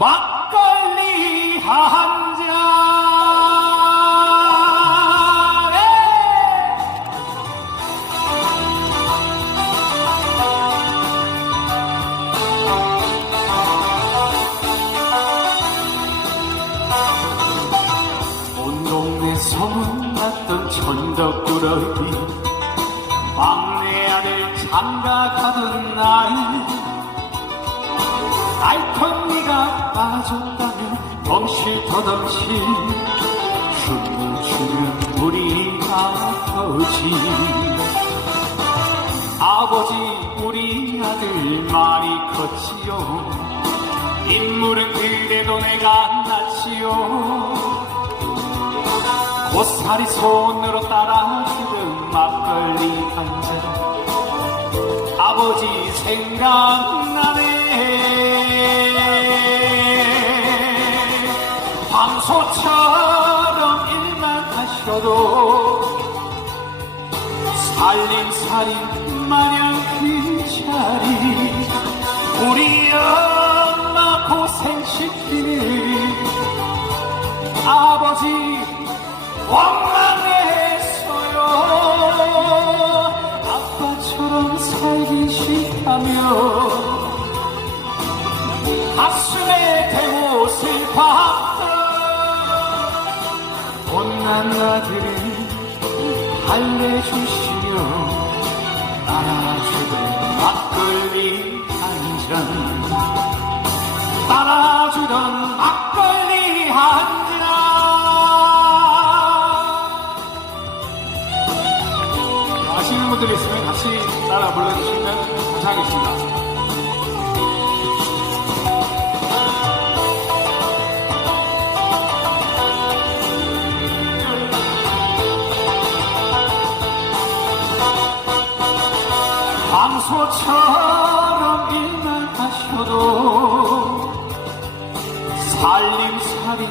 막걸리 한 잔. 온 동네 소문났던 천덕꾸러기 막내 아들 장가 가던 날 알콩니가 빠졌다면 덩실터덩실. 춤을 추는 우리 아버지. 아버지 우리 아들 많이 컸지요. 인물은 그래도 내가 낫지요. 고사리 손으로 따라주는 막걸리 한잔. 아버지 생각나네 소처럼 일만 하셔도 살림살이 마냥 그 자리 우리 엄마 고생시키는 아버지 원망했어요. 아빠처럼 살기 싫다며 가슴에 대고 슬퍼했던 못난 아들을 달래주시며 따라주던 막걸리 한잔 따라주던 막걸리 한잔 아시는 분들 있으면 같이 따라 불러주시면 감사하겠습니다. 황소처럼 일만 하셔도 살림살이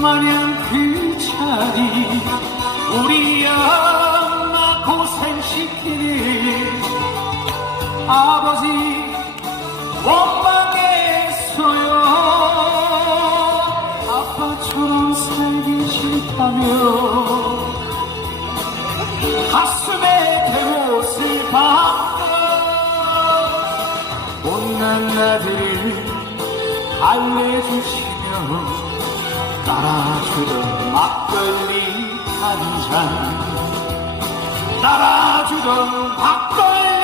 마냥 그 자리 우리 엄마 고생시키는 아버지 원망했어요. 아빠처럼 살기 싫다며. 가슴 못난 아들을 달래주시며 따라주던 막걸리 한잔. 따라주던 막걸리